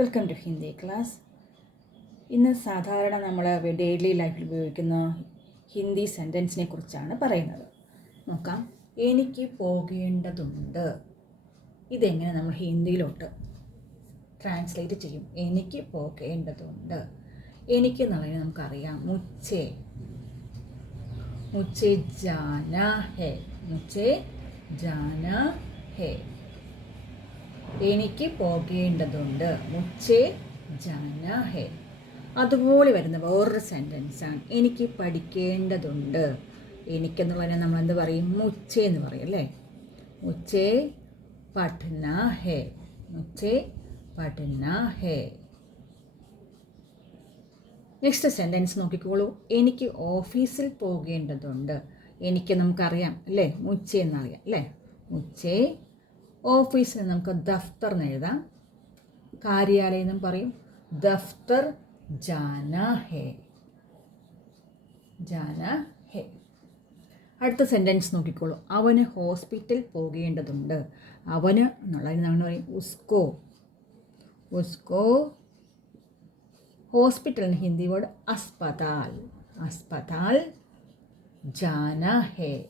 Welcome to Hindi class. ഇന്ന് സാധാരണ നമ്മൾ ഡെയിലി ലൈഫിൽ ഉപയോഗിക്കുന്ന ഹിന്ദി സെൻറ്റൻസിനെ കുറിച്ചാണ് പറയുന്നത്. നോക്കാം. എനിക്ക് പോകേണ്ടതുണ്ട്. ഇതെങ്ങനെ നമ്മൾ ഹിന്ദിയിലോട്ട് ട്രാൻസ്ലേറ്റ് ചെയ്യും? എനിക്ക് പോകേണ്ടതുണ്ട്. എനിക്ക് എന്നുള്ളതിന് നമുക്കറിയാം മുച്ചേ മുച്ചേ ജാനാ ഹേ. മുച്ചേ ജാനാ ഹേ. എനിക്ക് പോകേണ്ടതുണ്ട്. മുച്ചേ ജാനാ ഹേ. അതുപോലെ വരുന്ന വേറൊരു സെൻറ്റൻസാണ് എനിക്ക് പഠിക്കേണ്ടതുണ്ട്. എനിക്കെന്നുള്ളതിനെ നമ്മൾ എന്ത് പറയും? മുച്ചേ എന്ന് പറയും അല്ലേ. മുച്ചേ പഠനാ ഹേ. മുച്ചേ പഠനാ ഹേ. നെക്സ്റ്റ് സെൻറ്റൻസ് നോക്കിക്കോളൂ. എനിക്ക് ഓഫീസിൽ പോകേണ്ടതുണ്ട്. എനിക്ക് നമുക്കറിയാം അല്ലേ, മുച്ചേ എന്നറിയാം അല്ലേ. മുച്ചേ ഓഫീസിൽ നമുക്ക് ദഫ്തർ എന്ന് എഴുതാം. കാര്യാലയം എന്നും പറയും. ദഫ്തർ ജാനാ ഹേ. ജാനാ ഹേ. അടുത്ത സെൻറ്റൻസ് നോക്കിക്കോളൂ. അവന് ഹോസ്പിറ്റൽ പോകേണ്ടതുണ്ട്. അവന് എന്നുള്ളതിന് നമ്മൾ പറയും ഉസ്കോ. ഉസ്കോ. ഹോസ്പിറ്റലിന് ഹിന്ദി വേർഡ് അസ്പതാൽ. അസ്പതാൽ ജാനാ ഹേ.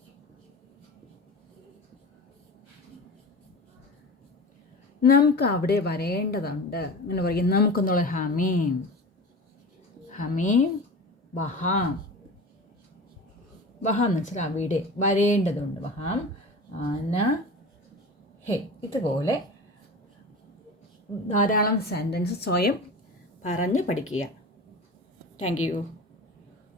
നമുക്ക് അവിടെ വരേണ്ടതുണ്ട്. അങ്ങനെ പറയും. നമുക്കെന്നുള്ള ഹമീം. ഹമീം വഹാം. വഹാം എന്ന് വെച്ചാൽ അവിടെ വരേണ്ടതുണ്ട്. വഹാം ആന ഹേ. ഇതുപോലെ ധാരാളം സെൻറ്റൻസ് സ്വയം പറഞ്ഞ് പഠിക്കുക. Thank you.